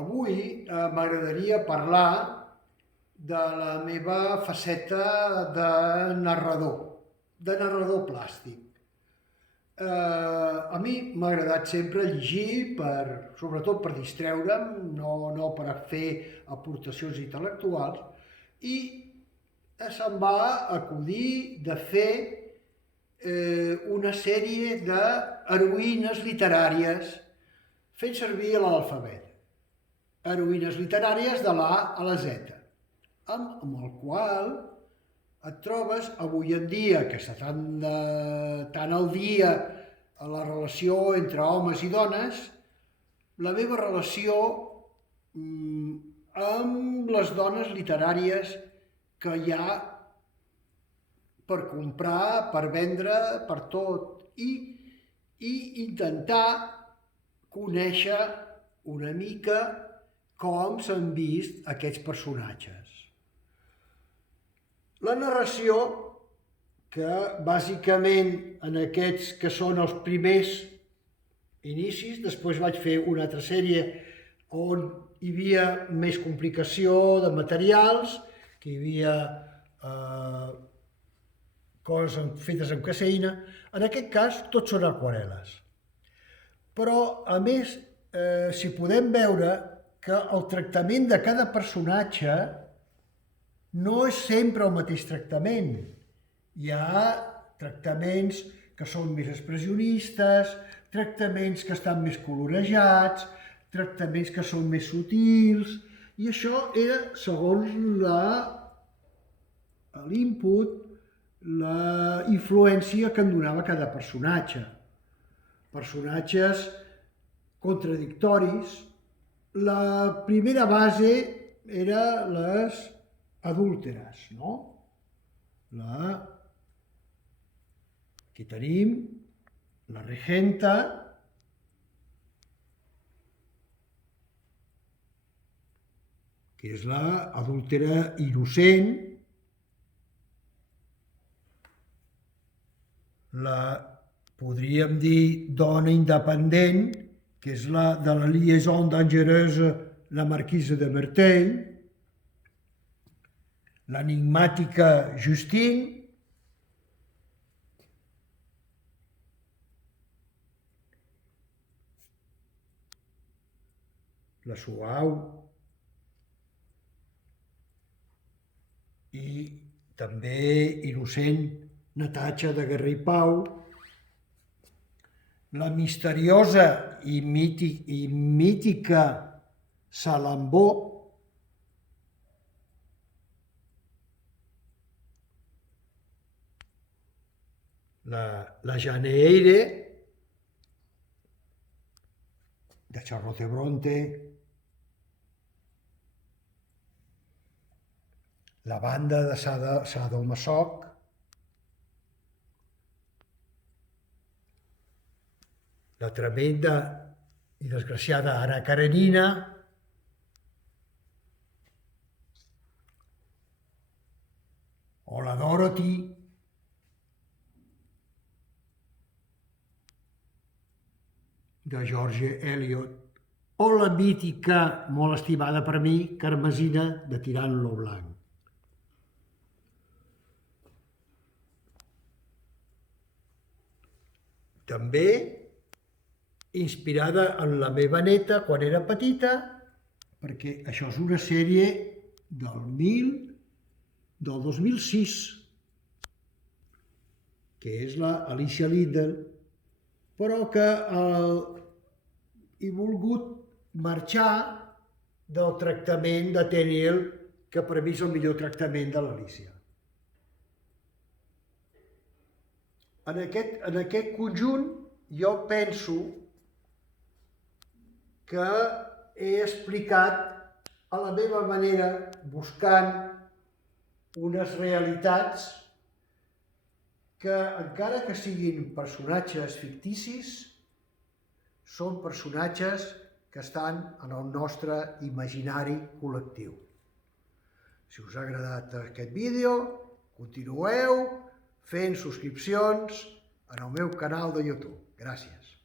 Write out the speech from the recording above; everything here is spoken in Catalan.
Avui m'agradaria parlar de la meva faceta de narrador plàstic. A mi m'ha agradat sempre llegir, sobretot per distreure'm, no per fer aportacions intel·lectuals, i se'm va acudir de fer una sèrie d'heroïnes literàries fent servir l'alfabet. Heroïnes literàries de l'A a la Z, amb el qual et trobes avui en dia, que està tan al dia a la relació entre homes i dones, la meva relació amb les dones literàries que hi ha per comprar, per vendre, per tot, i intentar conèixer una mica com s'han vist aquests personatges. La narració, que bàsicament en aquests que són els primers inicis, després vaig fer una altra sèrie on hi havia més complicació de materials, que hi havia coses fetes amb caseïna. En aquest cas, tot són aquarel·les. Però, a més, si podem veure que el tractament de cada personatge no és sempre el mateix tractament. Hi ha tractaments que són més expressionistes, tractaments que estan més colorejats, tractaments que són més sutils, i això era segons l'input, la influència que em donava cada personatge. Personatges contradictoris. La primera base era les adúlteres, no? Aquí tenim la regenta, que és l'adúltera innocent, la, podríem dir, dona independent, que és la de la liaison dangereuse, la marquise de Merteuil, l'enigmàtica Justine, la suau, i també innocent Natatxa de Guerrer i Pau, la misteriosa i mítica Salambó, la Jane Eyre, de Charlotte Brontë, la banda de Sadomasoch, la tremenda i desgraciada Anna Karenina, o la Dorothy, de George Eliot, o la mítica, molt estimada per mi, Carmesina, de Tirant lo Blanc. També inspirada en la meva neta quan era petita, perquè això és una sèrie del 2006, que és la Alicia Liddell, però que he volgut marxar del tractament de Tenniel, que per mi és el millor tractament de l'Alicia. En aquest conjunt jo penso que he explicat a la meva manera, buscant unes realitats que, encara que siguin personatges ficticis, són personatges que estan en el nostre imaginari col·lectiu. Si us ha agradat aquest vídeo, continueu fent subscripcions en el meu canal de YouTube. Gràcies.